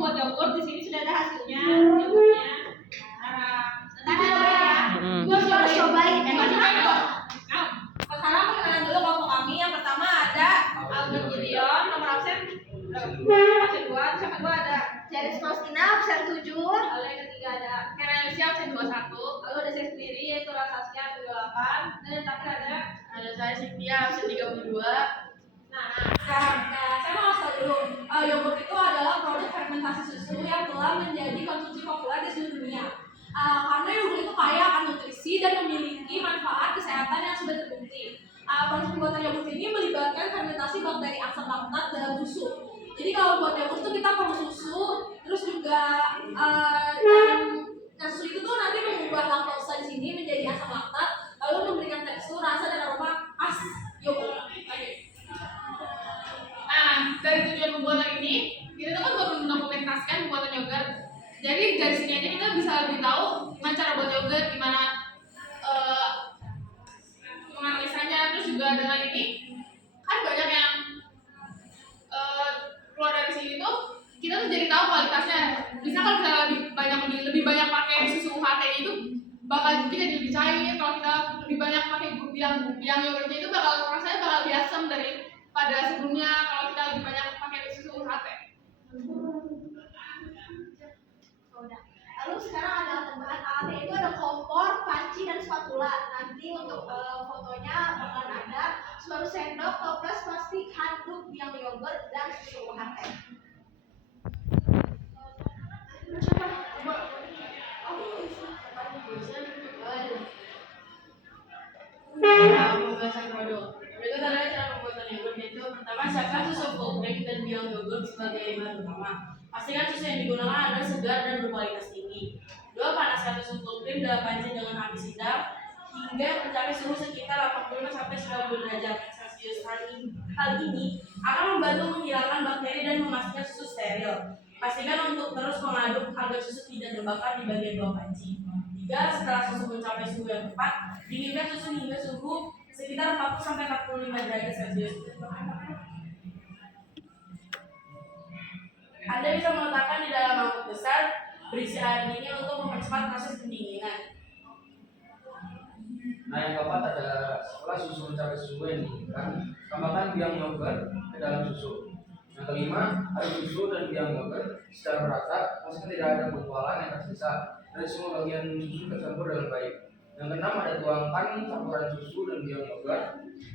membuat yogurt. Di sini sudah ada hasilnya, yogurtnya. Gue harus cobain. Sekarang perkenalan dulu kelompok kami. Yang pertama ada Albert Gideon, nomor absen absen 2. Absen 2 ada Ceris Faustina, absen 7. Lalu yang ketiga ada Kera Alicia, absen 21. Lalu ada saya sendiri yaitu Rasaskia, absen 28. Dan yang terakhir ada saya Cynthia, absen 32. Nah, saya mau kasih dulu. Yogurt itu adalah produk fermentasi susu yang telah menjadi konsumsi populer di seluruh dunia. Karena yogurt itu kaya akan nutrisi dan memiliki manfaat kesehatan yang sudah terbukti. Proses pembuatan yogurt ini melibatkan fermentasi bakteri asam laktat dalam susu. Jadi kalau buat yogurt itu kita perlu susu, terus juga susu itu tuh nanti mengubah laktosa di sini menjadi asam laktat, lalu memberikan tekstur, rasa dan aroma khas yogurt. Nah, dari tujuan pembuatan ini, kita tuh kan buat mendokumentasikan pembuatan yogurt. Jadi dari sini aja kita bisa lebih tahu gimana cara buat yogurt, gimana menganalisanya. Terus juga dengan ini kan banyak yang keluar dari sini tuh kita tuh jadi tahu kualitasnya. Bisa kalau kita lebih banyak pakai susu UHT itu bakal kita jadi lebih cair. Kalau kita lebih banyak pakai yang yogurtnya itu rasanya bakal lebih asam daripada sebelumnya kalau kita lebih banyak pakai susu UHT. Lalu sekarang ada tambahan alatnya itu ada kompor, panci dan spatula. Nanti untuk fotonya bakalan ada separuh sendok, toples, plastik, handuk, biang yogurt dan susu UHT. Pembahasan produk. Berikut adalah cara pembuatan yogurt, yaitu pertama siapkan susu full cream dan biang yogurt sebagai bahan utama. Pastikan susu yang digunakan adalah segar dan berkualitas tinggi. 2. Panaskan susu full cream dalam panci dengan api sedang hingga mencapai suhu sekitar 85-90 derajat Celcius. Hal ini akan membantu menghilangkan bakteri dan memastikan susu steril. Pastikan untuk terus mengaduk agar susu tidak terbakar di bagian bawah panci. 3. Setelah susu mencapai suhu yang tepat, dinginkan susu hingga suhu sekitar 40-45 derajat Celcius. Anda bisa meletakkan di dalam mangkuk besar berisi air dingin untuk mempercepat proses pendinginan. Nah, yang keempat ada setelah susu mencapai suhu yang diinginkan, tambahkan biang yogurt ke dalam susu. Yang kelima, aduk susu dan biang yogurt secara merata, pastikan tidak ada gumpalan yang tersisa dan semua bagian susu tercampur dengan baik. Yang keenam, ada tuangkan campuran susu dan biang yogurt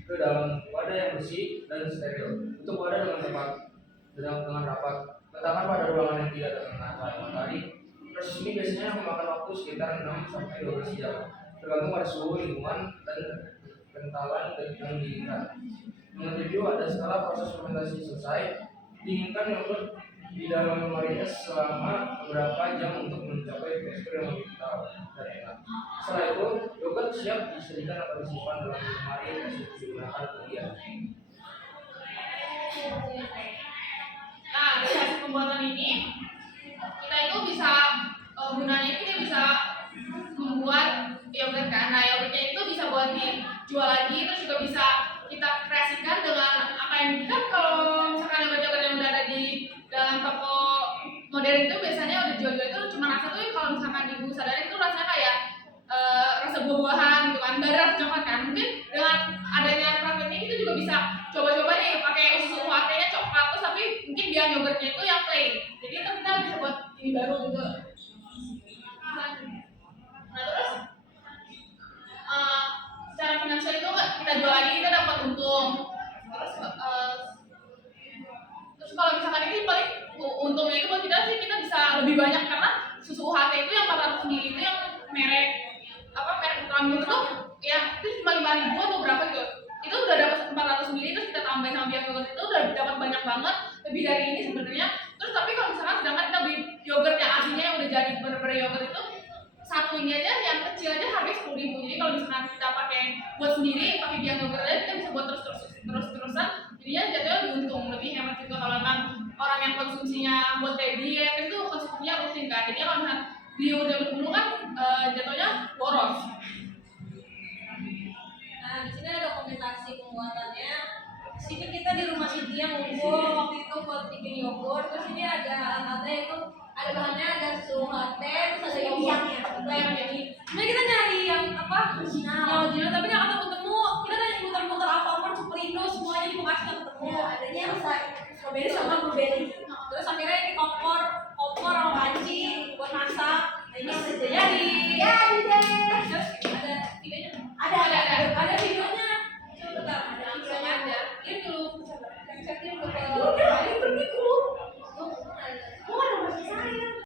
ke dalam wadah yang bersih dan steril. Untuk wadah dengan rapat, letakkan pada ruangan yang tidak terkena cahaya matahari. Proses ini biasanya memakan waktu sekitar 6-12 jam, tergantung pada suhu lingkungan dan kentalan yang diinginkan. Yang ketujuh, ada setelah proses fermentasi selesai, dinginkan yogurt di dalam lemari es selama beberapa jam untuk mencapai tekstur yang lebih kental dan enak. Setelah itu, yogurt siap disajikan atau disimpan dalam lemari es untuk digunakan kemudian. Nah, dari hasil pembuatan ini kita itu bisa gunanya kita bisa membuat yogurt kan. Nah, yogurtnya itu bisa buat dijual lagi, terus juga bisa kita kreasikan dengan apa yang kan kalau misalkan yogurt yang udah ada di dalam toko modern itu biasanya udah jual-jual itu cuma rasa tuh kalau misalkan ibu sadari itu rasanya kayak rasa buah-buahan gitu kan, nggak ada rasa coklat kan. Mungkin dengan adanya praktek ini kita juga bisa coba-coba nih pakai susu UHT-nya coklat, terus tapi mungkin biang yogurtnya itu yang plain. Jadi itu kita bisa buat ini baru gitu. Nah terus secara finansial itu kita jual lagi kita dapat untung. Terus kalau misalkan ini paling untungnya itu buat kita sih kita bisa lebih banyak karena susu UHT itu yang 400 ml itu yang merek utama itu ya itu cuma 5.000 atau berapa gitu. Itu udah dapat 400 ml terus kita tambahin sama biang yogurt itu udah dapat banyak banget, lebih dari ini sebenarnya. Terus tapi kalau misalkan sedangkan kita beli yogurt yang aslinya yang udah jadi bener-bener yogurt itu satu ini aja yang kecil aja harganya 10.000. Jadi kalau misalkan kita pakai buat sendiri pakai biang yogurt aja kita bisa buat terus-terusan, jadinya jatuhnya lebih untung, lebih hemat juga. Kalau memang orang yang konsumsinya buat diet itu konsumsinya rutin kan, jadi kalau misalkan beli yogurt dulu kan jatuhnya boros. Nah, di sini ada dokumentasi pembuatannya. Di sini kita di rumah Cynthia ngumpul waktu itu buat bikin yogurt. Terus ini ada alatnya itu bahannya ada susu latte, terus ada biangnya. Jadi kita nyari yang apa? Original.